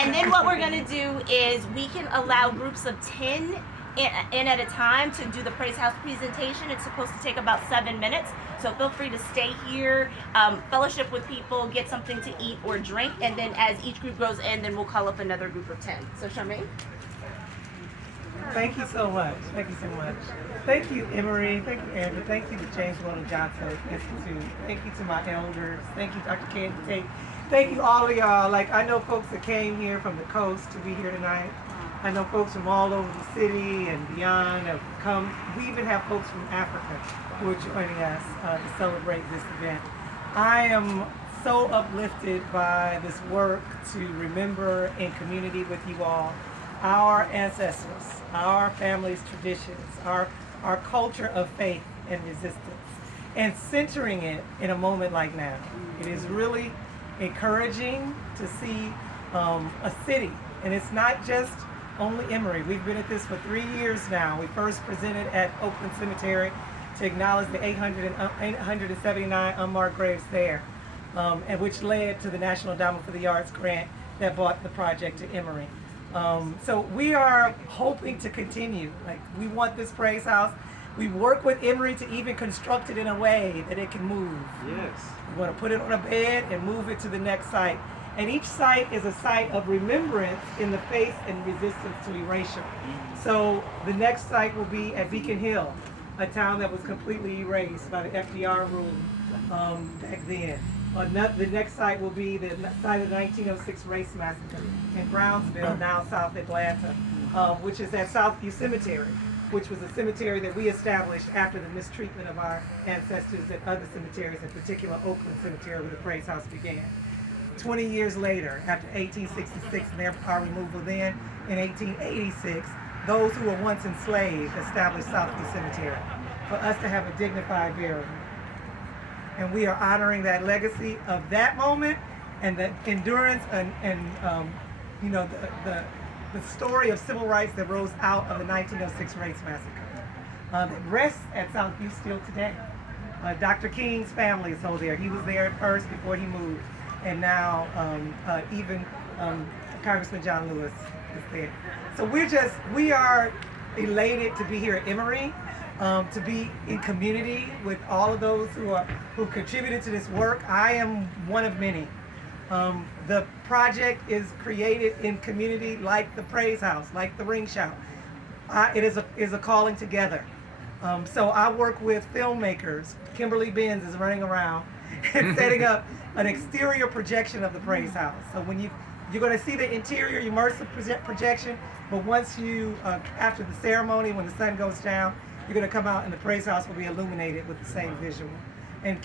And then what we're going to do is we can allow groups of 10 in at a time to do the Praise House presentation. It's supposed to take about 7 minutes, so feel free to stay here, fellowship with people, get something to eat or drink, and then as each group goes in, then we'll call up another group of 10. So Charmaine? Thank you so much. Thank you so much. Thank you, Emory. Thank you, Andrew. Thank you to James Weldon Johnson Institute. Thank you to my elders. Thank you, Dr. Candy Tate. Thank you, all of y'all. Like, I know folks that came here from the coast to be here tonight. I know folks from all over the city and beyond have come. We even have folks from Africa who are joining us to celebrate this event. I am so uplifted by this work to remember in community with you all our ancestors, our family's traditions, our culture of faith and resistance, and centering it in a moment like now. It is really encouraging to see a city, and it's not just only Emory. We've been at this for 3 years now. We first presented at Oakland Cemetery to acknowledge the 879 unmarked graves there, and which led to the National Endowment for the Arts grant that brought the project to Emory. So we are hoping to continue. Like, we want this Praise House. We work with Emory to even construct it in a way that it can move. Yes. We want to put it on a bed and move it to the next site. And each site is a site of remembrance in the face and resistance to erasure. So the next site will be at Beacon Hill, a town that was completely erased by the FDR rule back then. The next site will be the site of the 1906 race massacre in Brownsville, now South Atlanta, which is at Southview Cemetery, which was a cemetery that we established after the mistreatment of our ancestors at other cemeteries, in particular Oakland Cemetery, where the Praise House began. 20 years later, after 1866 and our removal then, in 1886, those who were once enslaved established Southview Cemetery for us to have a dignified burial. And we are honoring that legacy of that moment and the endurance and you know, the story of civil rights that rose out of the 1906 race massacre. It rests at Southview still today. Dr. King's family is still there. He was there at first before he moved. And now even Congressman John Lewis is there. So we are elated to be here at Emory, to be in community with all of those who contributed to this work. I am one of many. The project is created in community like the Praise House, like the Ring Shout. It is a calling together. So I work with filmmakers. Kimberly Benz is running around and setting up an exterior projection of the Praise House. So when you're going to see the interior immersive projection, but once you, after the ceremony, when the sun goes down, you're going to come out and the Praise House will be illuminated with the same visual. And